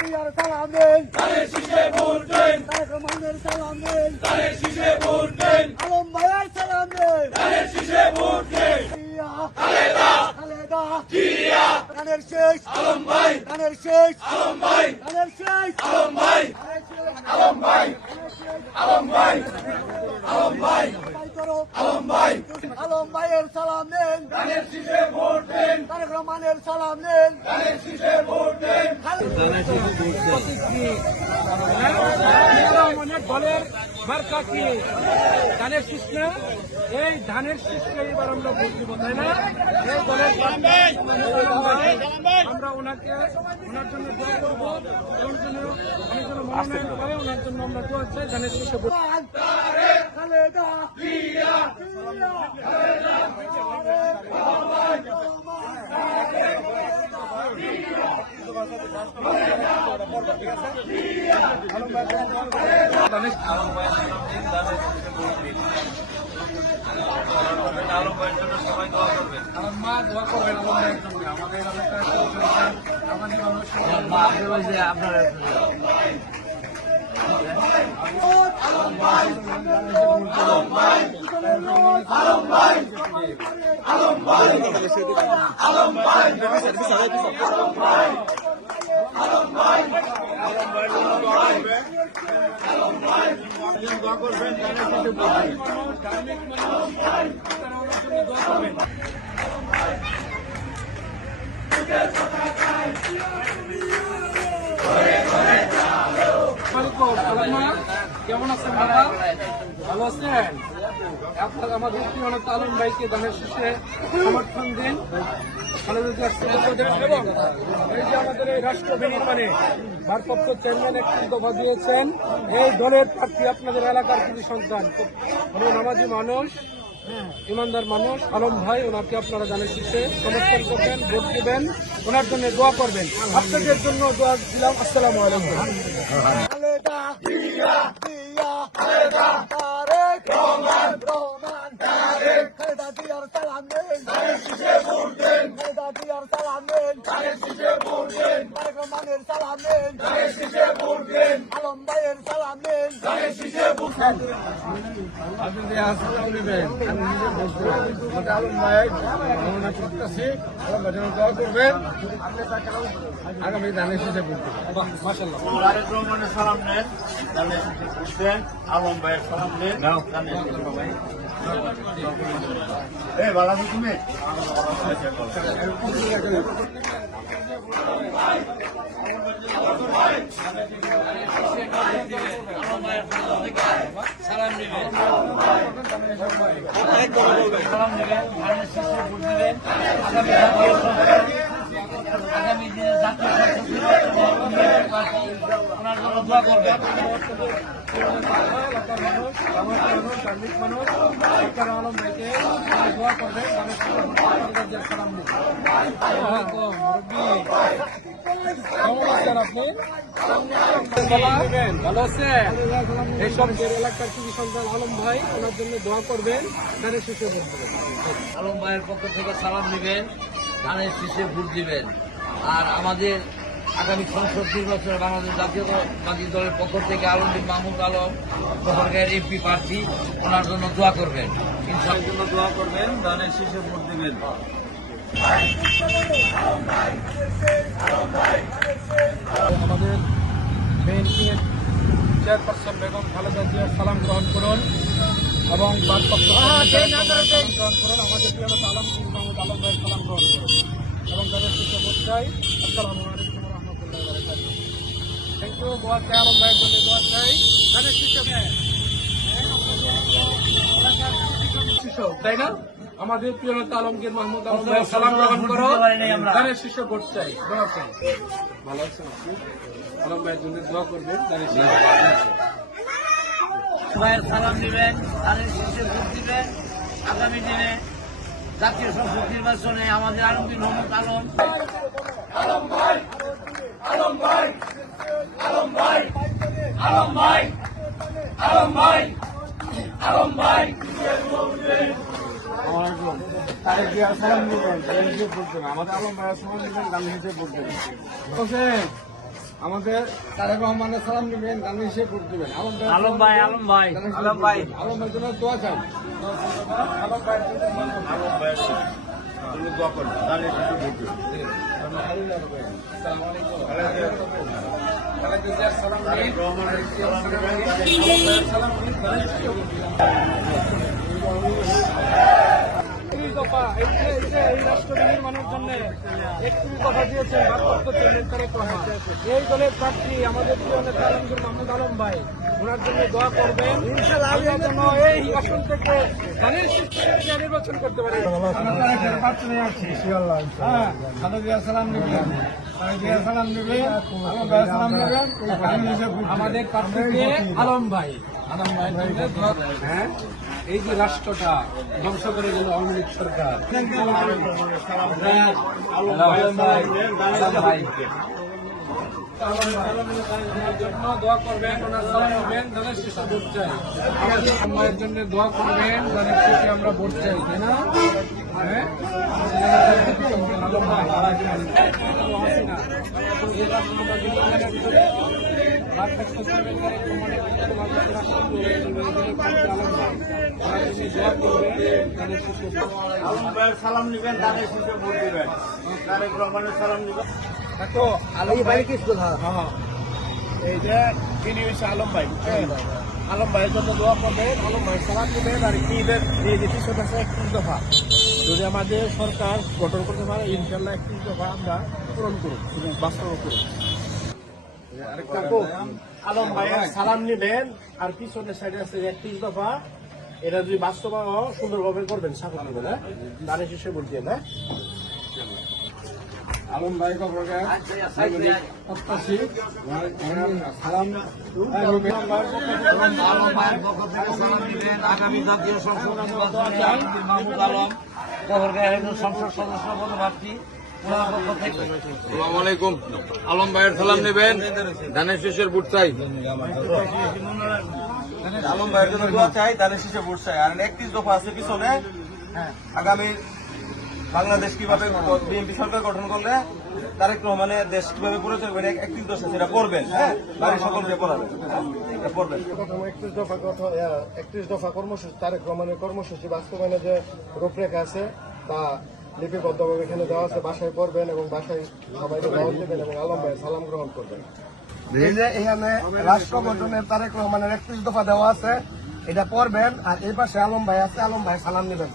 দিয়ার সালাম দেন ধানের শীষে ভোট দেন। তারেক রহমানের সালাম দেন ধানের শীষে ভোট দেন। আলম ভাইয়ের সালাম দেন ধানের শীষে ভোট দেন। জিয়া, খালেদা। খালেদা। জিয়া। ধানের শেষ। আলম ভাই। ধানের শেষ। আলম ভাই। ধানের শেষ। আলম ভাই। আলম ভাই। আলম ভাই। আলম ভাই। ভাই আলম ভাই। আলম ভাইয়ের সালাম দেন ধানের শীষে ভোট রহমানের সালাম অনেক দলের মার্কা কি ধানের শীষ না এই ধানের শীষকে এবার আমরা ভোট দিব তাই না এই দলের আমরা ওনাকে ওনার জন্য দোয়া করব ওনার জন্য উনি যেন মনোনয়ন পায় ওনার জন্য আমরা দোয়া চাই ধানের শীষে ভোট খালেদা জিয়া আমার মা দোয়া করবেন আমাদের জন্য আমাদের এলাকায় আমাদের মানুষ ধার্মিক মানুষ আপনারা ওনার জন্য দোয়া করবেন ওয়ালাইকুম, সালামা। কেমন আছেন দাদা ভালো আছেন আপনার আমাদের প্রিয় তালুন ভাইকে দানের শেষে সমর্থন দিন। এবং এই যে আমাদের এই রাষ্ট্র বিনির্মাণে ভারপ্রাপ্ত চেয়ারম্যান একটি দিয়েছেন এই দলের আপনাদের এলাকার কৃষি সন্তান উনি নামাজি মানুষ ইমানদার মানুষ আলম ভাই ওনাকে আপনারা জানেন শেষে সমর্থন করবেন ভোট দেবেন ওনার জন্য দোয়া করবেন আপনাদের জন্য দোয়া দিলাম আসসালামু আলাইকুম জিয়া জিয়া খালেদা তারেক রহমান রহমান তারেক খালেদা জিয়ার সালাম দেন আলম ভাইয়ের সালাম দেন তারেক রহমানের সালাম দেন আলম ভাইয়ের সালাম দেন আগামী ধানের শেষে মাসাল্লাহ রহমানের সালাম নেন তাহলে বুঝতেন আলম ভাইয়ের সালাম নেন জানেন সবাই এই ভালো আছো সালাম নেবেন। ধানের শীর্ষে ভোট দিবেন আগামী আগামী দিনে জাতীয় ওনার জন্য দোয়া করবেন। শেষে এইসব এলাকার সন্তান আলম ভাই ওনার জন্য দোয়া করবেন ধানের শেষে আলম ভাইয়ের পক্ষ থেকে সালাম দিবেন ধানের শীর্ষে ভোট দিবেন। আর আমাদের আগামী সংসদ নির্বাচনে বাংলাদেশ জাতীয়তাবাদী দলের পক্ষ থেকে আলমগীর মাহমুদ আলম সরকারের এমপি প্রার্থী ওনার জন্য দোয়া করবেন। ইনশাল্লাহ জন্য দোয়া করবেন ধানের শীর্ষে ভোট দিবেন। আমাদের বিএনপির চেয়ারপারসন বেগম খালেদা জিয়ার সালাম গ্রহণ করুন এবং ভারপ্রাপ্ত গ্রহণ করুন। আমাদের আলমগীর মাহমুদ আলম ভাইয়ের সালাম গ্রহণ করুন এবং তাদের শিক্ষা বোধ চাই আসসালামু আলাইকুম। ইউ দোয়া চাই আলম ভাইয়ের জন্য দোয়া চাই তাদের শিক্ষা তাই না? আমাদের প্রিয় নেতা আলমগীর মাহমুদ আলম সালাম গ্রহণ করো। তাদের শিষ্য ভোট চাই? দোয়া চাই ভালো আছেন আপনি? আলম ভাইয়ের জন্য দোয়া করবেন তাদের শিষ্য ভাইয়ের সালাম দিবেন ধানের শীর্ষে ভোট দিবেন? আগামী দিনে জাতীয় সংসদ নির্বাচনে আমাদের আলমগীর মোহাম্মদ আলম। আলম আলম ভাই! আলম ভাই! আলম ভাই আলম ভাই আলম ভাই দিবেন হিসেবে ভোট দেবেন আমাদের আলম দিবেন হিসেবে ভোট দেবেন তারেক রহমানের সালাম নেবেন গান্ধী হিসেবে ভোট দেবেন। আলম ভাই আলম ভাই আলম ভাই আলম ভাই আলম জন্য দোয়া চাই এই দফা এই যে এই যে এই রাষ্ট্র নির্মাণের জন্য এই দলের প্রার্থী আমাদের প্রিয় নেতা মাহমুদ আলম ভাই ওনার জন্য দোয়া করবেন। যেন এই আসন থেকে ধানের নির্বাচন করতে পারি। হ্যাঁ সালাম হ্যাঁ এই যে রাষ্ট্রটা ধ্বংস করে গেল আওয়ামী সরকার। চাই। মায়ের জন্য দোয়া করবেন ধানের শীর্ষে আমরা ভোট চাই, তাই না? হ্যাঁ? সালাম নিবেন ধানের শীষে ভোট দিবেন তারেক রহমানের সালাম নিবেন দেখো আলম ভাই কি হ্যাঁ এই যে তিনি হচ্ছে আলম ভাই? আলম ভাইয়ের জন্য দোয়া করবেন, আলম ভাই সালাম দিবেন, আর কি ঈদের এই যে পিছনে আছে দফা যদি আমাদের সরকার গঠন করতে পারে ইনশাল্লাহ একত্রিশ দফা আমরা পূরণ করুন বাস্তব করুন আলম ভাইয়ের সালাম নিবেন আর পিছনের সাইডে আছে একত্রিশ দফা এটা যদি বাস্তব সুন্দরভাবে করবেন সাপোর্ট নেবেন হ্যাঁ? দানের শেষে বলছি হ্যাঁ? আলম ভাই প্রত্যাশী সালাম। আলম ভাইয়ের পক্ষ থেকে সালাম দিবেন আগামী জাতীয় সংসদ নির্বাচনে মাহমুদ আলম। একজন সংসদ সদস্য পদপ্রার্থী আলাইকুম। আলম ভাইয়ের সালাম নেবেন। ধানের শেষের বুট চাই। আলম ভাইয়ের জন্য চাই ধানের শেষের বুট চাই। আর একত্রিশ দফা আছে পিছনে। আগামী বাংলাদেশ কীভাবে বিএনপি সরকার গঠন করলে তারেক রহমানের দেশ কীভাবে পরিচয় করবেন একত্রিশ দশা সেটা পড়বেন হ্যাঁ? বাড়ির সকলকে পড়াবেন হ্যাঁ? পড়বেন একত্রিশ দফা গঠন একত্রিশ দফা কর্মসূচি তারেক রহমানের কর্মসূচি বাস্তবায়নে যে রূপরেখা আছে তা লিপিবদ্ধভাবে এখানে দেওয়া আছে বাসায় পড়বেন এবং বাসায় সবাইকে দাওয়াত দেবেন এবং আলম ভাই সালাম গ্রহণ করবেন। এই যে এখানে রাষ্ট্র গঠনের তারেক রহমানের একত্রিশ দফা দেওয়া আছে এটা পড়বেন আর এই পাশে আলম ভাই আছে আলম ভাই সালাম নেবেন।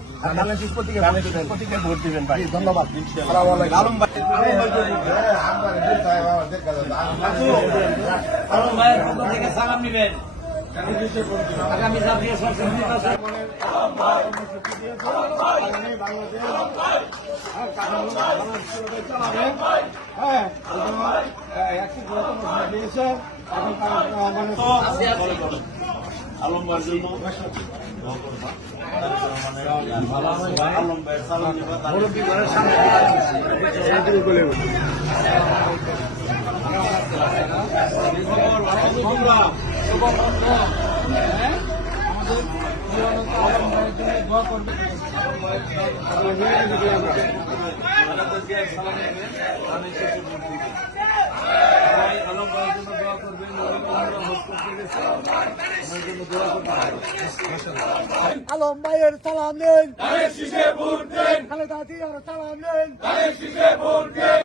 ভোট দিবেন। ভাই। ধন্যবাদ। আলম ভাই আলম ভাইয়ের পক্ষ থেকে সালাম নিবেন। আগামী জাতীয় সংসদ নির্বাচনে। হ্যাঁ আলম ভাইয়ের জন্য আলম ভাইয়ের সালাম আমাদের প্রিয় নেতা আলম ভাইয়ের জন্য দোয়া করবেন আলম ভাইয়ের জন্য দোয়া করবেন আমরা ভোট করতে গেছি আমার জন্য দোয়া করবেন আলম ভাইয়ের সালাম নেন খালেদা জিয়ার সালাম নেন